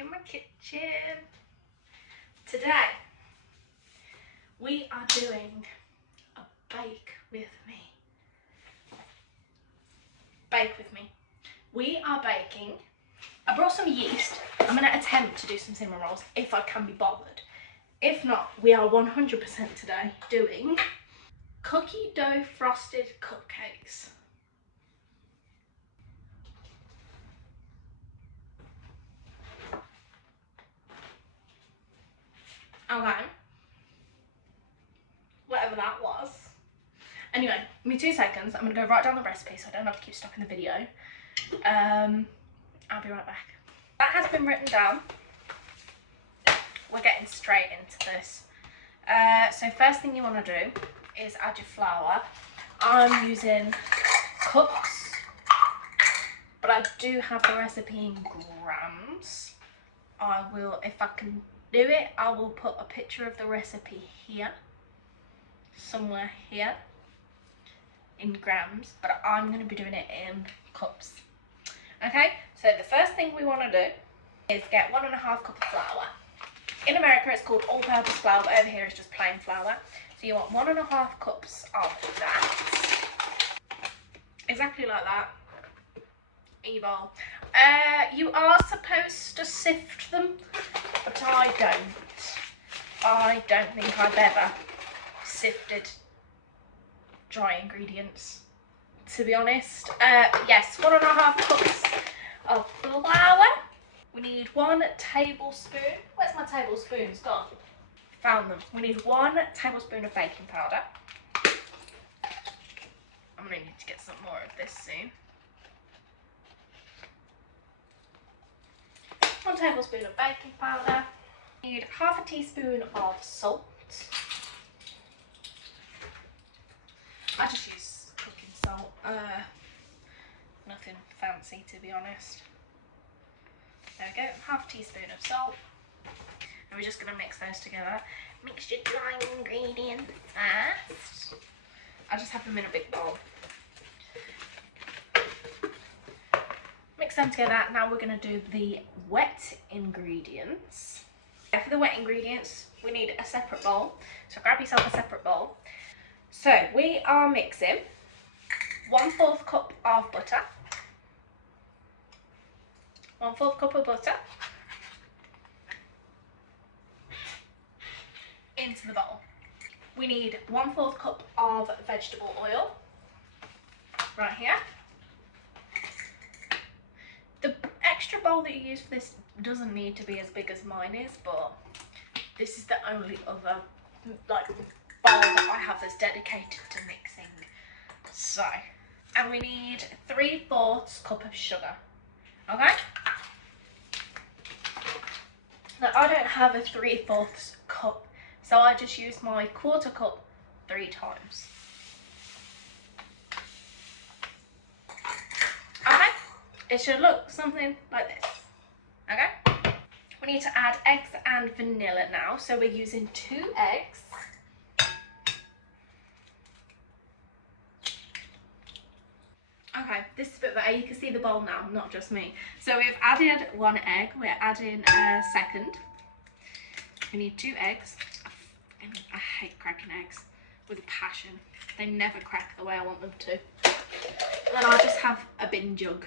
back in my kitchen. Today we are doing a bake with me. Bake with me. We are baking. I brought some yeast. I'm going to attempt to do some cinnamon rolls if I can be bothered. If not, we are 100% today doing cookie dough frosted cupcakes. Okay. Whatever that was. Anyway, give me 2 seconds. I'm going to go write down the recipe so I don't have to keep stopping the video. I'll be right back. That has been written down. We're getting straight into this. So first thing you want to do is add your flour. I'm using cups, but I do have the recipe in grams. I will, if I can do it, I will put a picture of the recipe here, somewhere here, in grams, but I'm going to be doing it in cups. Okay, so the first thing we want to do is get 1.5 cups of flour. In America it's called all-purpose flour, but over here it's just plain flour. So you want 1.5 cups of that. Exactly like that. In your bowl. You are supposed to sift them, but I don't. I don't think I've ever sifted dry ingredients, to be honest. Yes, 1.5 cups of flour. We need 1 tablespoon. Where's my tablespoons gone? Found them. We need 1 tablespoon of baking powder. I'm going to need to get some more of this soon. 1 tablespoon of baking powder. We need ½ teaspoon of salt. I just use cooking salt. Nothing fancy, to be honest. There we go, ½ teaspoon of salt. And we're just going to mix those together. Mix your dry ingredients first. I just have them in a big bowl. Mix them together. Now we're going to do the wet ingredients. For the wet ingredients, we need a separate bowl. So grab yourself a separate bowl. So we are mixing 1/4 cup of butter. 1/4 cup of butter into the bowl. We need 1/4 cup of vegetable oil right here. The extra bowl that you use for this doesn't need to be as big as mine is, but this is the only other bowl that I have that's dedicated to mixing. So, and we need 3/4 cup of sugar. Okay? Now I don't have a 3/4 cup, so I just use my 1/4 cup 3 times. Okay? It should look something like this. Okay? We need to add eggs and vanilla now, so we're using 2 eggs. Okay, this is a bit better. You can see the bowl now, not just me. So we've added 1 egg. We're adding a second. We need 2 eggs. I hate cracking eggs with a passion. They never crack the way I want them to. And then I just have a bin jug.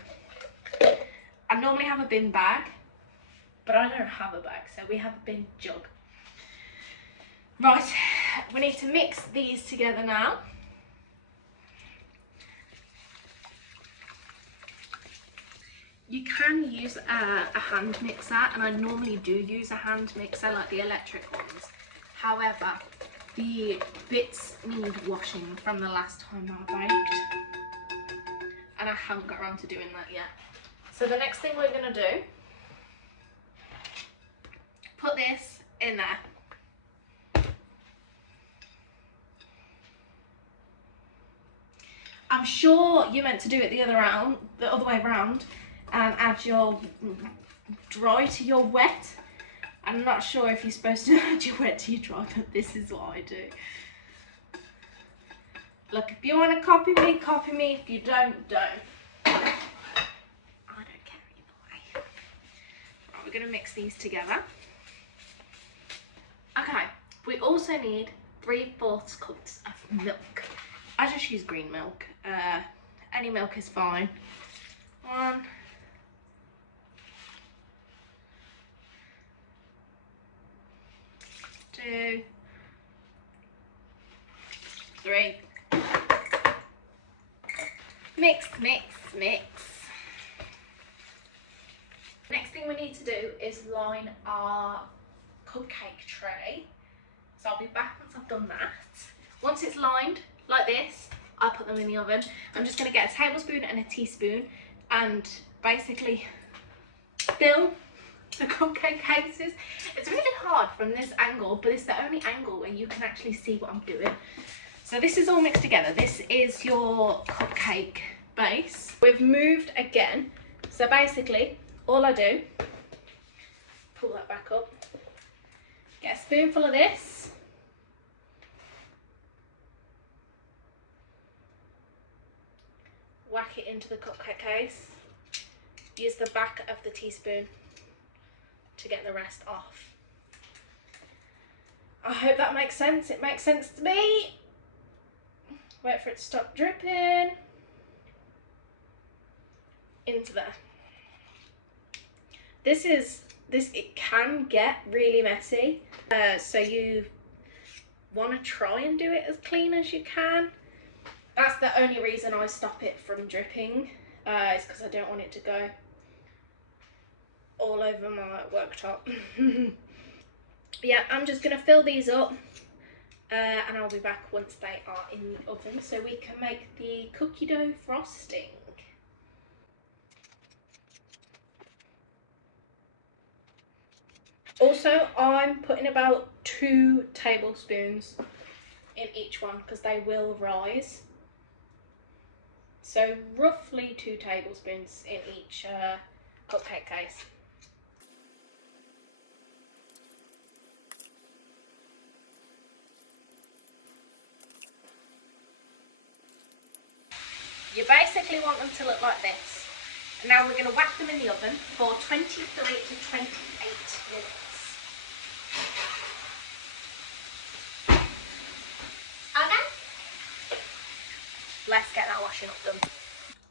I normally have a bin bag, but I don't have a bag, so we have a bin jug. Right, we need to mix these together now. You can use a hand mixer, and I normally do use a hand mixer like the electric ones. However, the bits need washing from the last time I baked, and I haven't got around to doing that yet. So the next thing we're going to do, put this in there. I'm sure you're meant to do it the other way around. And add your dry to your wet. I'm not sure if you're supposed to add your wet to your dry, but this is what I do. Look, if you want to copy me, copy me. If you don't, don't. I don't care either way. we're going to mix these together. Okay, we also need 3/4 cups of milk. I just use green milk. Any milk is fine. 1, 2, 3. Mix, mix, mix. Next thing we need to do is line our cupcake tray. So I'll be back once I've done that. Once it's lined like this, I put them in the oven. I'm just going to get a tablespoon and a teaspoon and basically fill the cupcake cases. It's really hard from this angle, but it's the only angle where you can actually see what I'm doing. So this is all mixed together. This is your cupcake base. We've moved again. So basically, all I do, pull that back up, get a spoonful of this, whack it into the cupcake case, use the back of the teaspoon to get the rest off. I hope that makes sense. It makes sense to me. Wait for it to stop dripping. Into there. It can get really messy. So you want to try and do it as clean as you can. That's the only reason I stop it from dripping, is because I don't want it to go all over my worktop. Yeah, I'm just going to fill these up and I'll be back once they are in the oven so we can make the cookie dough frosting. Also, I'm putting about 2 tablespoons in each one because they will rise. So roughly 2 tablespoons in each cupcake case. You basically want them to look like this. And now we're going to whack them in the oven for 23 to 28 minutes. Okay. Let's get that washing up done.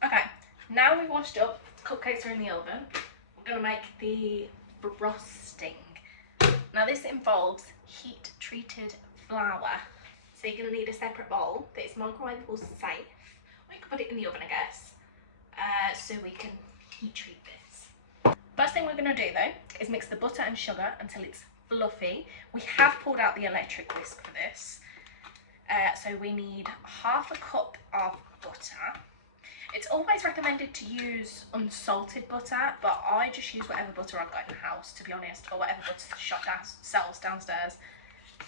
Okay, now we've washed up, cupcakes are in the oven. We're going to make the frosting. Now this involves heat treated flour. So you're going to need a separate bowl that is microwavable safe. We can put it in the oven, I guess, so we can heat treat this. First thing we're going to do though is mix the butter and sugar until it's fluffy. We have pulled out the electric whisk for this. So we need 1/2 cup of butter. It's always recommended to use unsalted butter, but I just use whatever butter I've got in the house, to be honest, or whatever butter the shop sells downstairs.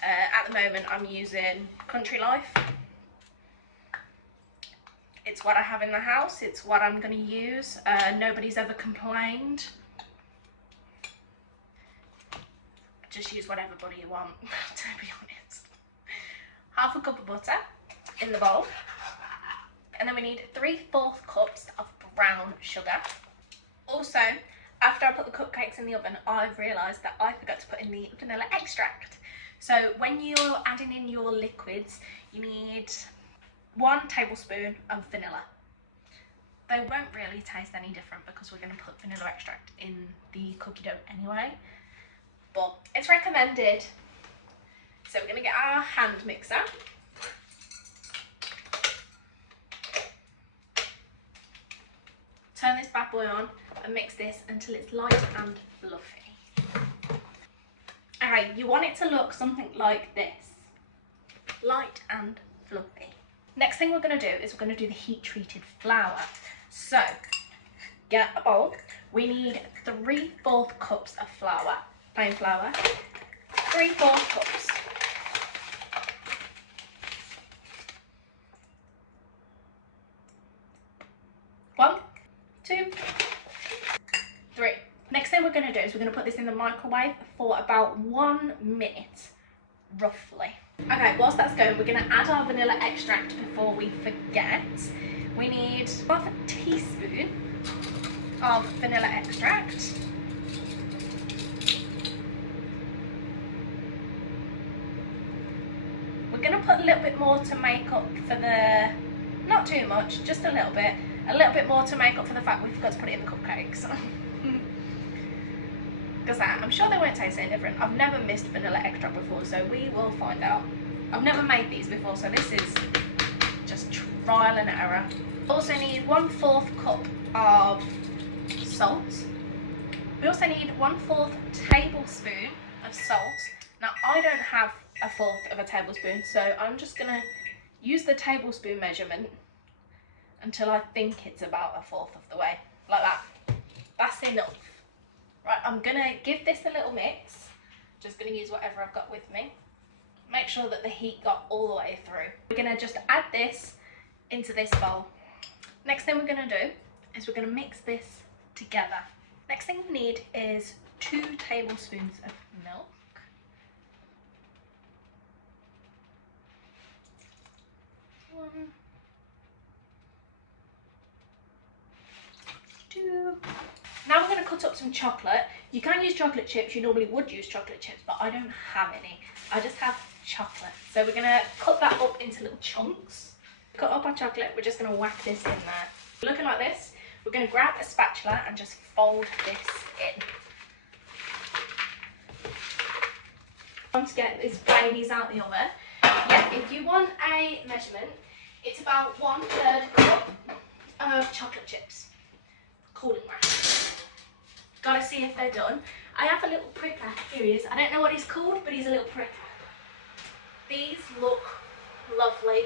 At the moment I'm using Country Life. It's what I have in the house, it's what I'm going to use. Nobody's ever complained. Just use whatever butter you want, to be honest. 1/2 cup of butter in the bowl. And then we need 3/4 cups of brown sugar. Also, after I put the cupcakes in the oven, I've realised that I forgot to put in the vanilla extract. So when you're adding in your liquids, you need 1 tablespoon of vanilla. They won't really taste any different because we're going to put vanilla extract in the cookie dough anyway, but it's recommended. So we're going to get our hand mixer. Turn this bad boy on and mix this until it's light and fluffy. Okay, you want it to look something like this. Light and fluffy. Next thing we're going to do is we're going to do the heat treated flour. So, get a bowl. We need 3/4 cups of flour, plain flour. 3/4 cups. One, 2, 3. Next thing we're going to do is we're going to put this in the microwave for about 1 minute, roughly. Okay, whilst that's going, we're going to add our vanilla extract before we forget. We need 1/2 teaspoon of vanilla extract. We're going to put a little bit more to make up for the, not too much, just a little bit more to make up for the fact we've got to put it in the cupcakes. Because I'm sure they won't taste any different. I've never missed vanilla extract before, so we will find out. I've never made these before, so this is just trial and error. Also need 1/4 cup of salt. We also need 1/4 tablespoon of salt. Now I don't have 1/4 of a tablespoon, so I'm just gonna use the tablespoon measurement until I think it's about 1/4 of the way, like that. That's enough. Right, I'm gonna give this a little mix. Just gonna use whatever I've got with me. Make sure that the heat got all the way through. We're gonna just add this into this bowl. Next thing we're gonna do is we're gonna mix this together. Next thing we need is 2 tablespoons of milk. 1, 2. Now we're going to cut up some chocolate. You can use chocolate chips. You normally would use chocolate chips, but I don't have any. I just have chocolate. So we're going to cut that up into little chunks. Cut up our chocolate. We're just going to whack this in there. Looking like this, we're going to grab a spatula and just fold this in. To get these babies out the oven. Yeah, if you want a measurement, it's about 1/3 cup of chocolate chips. Cooling rack. Gotta see if they're done. I have a little pricker. Here he is. I don't know what he's called, but he's a little pricker. These look lovely.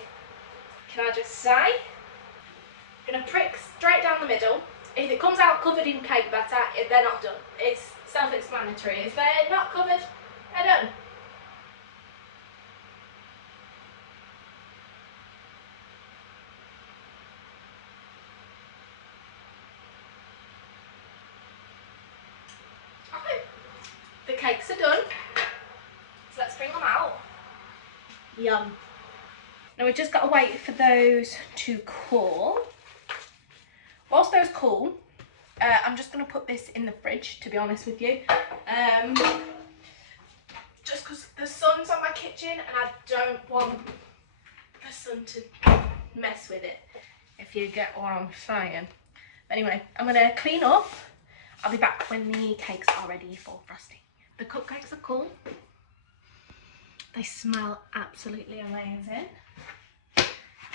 Can I just say? I'm gonna prick straight down the middle. If it comes out covered in cake batter, they're not done. It's self-explanatory. If they're not covered, they're done. The cakes are done, so let's bring them out. Yum. Now we've just got to wait for those to cool. Whilst those cool, I'm just going to put this in the fridge, to be honest with you. Just because the sun's on my kitchen and I don't want the sun to mess with it, if you get what I'm saying. Anyway, I'm going to clean up. I'll be back when the cakes are ready for frosting. The cupcakes are cool. They smell absolutely amazing.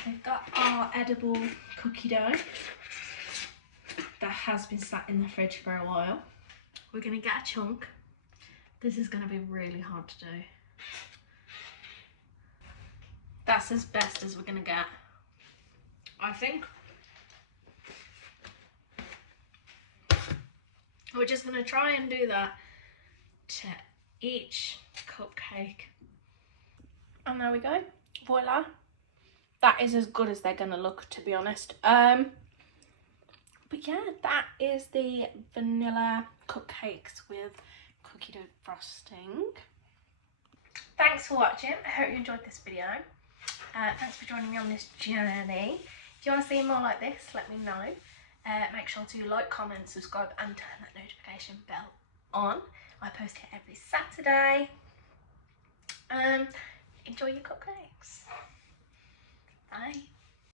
We've got our edible cookie dough that has been sat in the fridge for a while. We're going to get a chunk. This is going to be really hard to do. That's as best as we're going to get, I think. We're just going to try and do that to each cupcake. And there we go. Voila. That is as good as they're going to look, to be honest. But yeah, that is the vanilla cupcakes with cookie dough frosting. Thanks for watching. I hope you enjoyed this video. Thanks for joining me on this journey. If you want to see more like this, let me know. Make sure to like, comment, subscribe and turn that notification bell on. I post here every Saturday. Enjoy your cupcakes.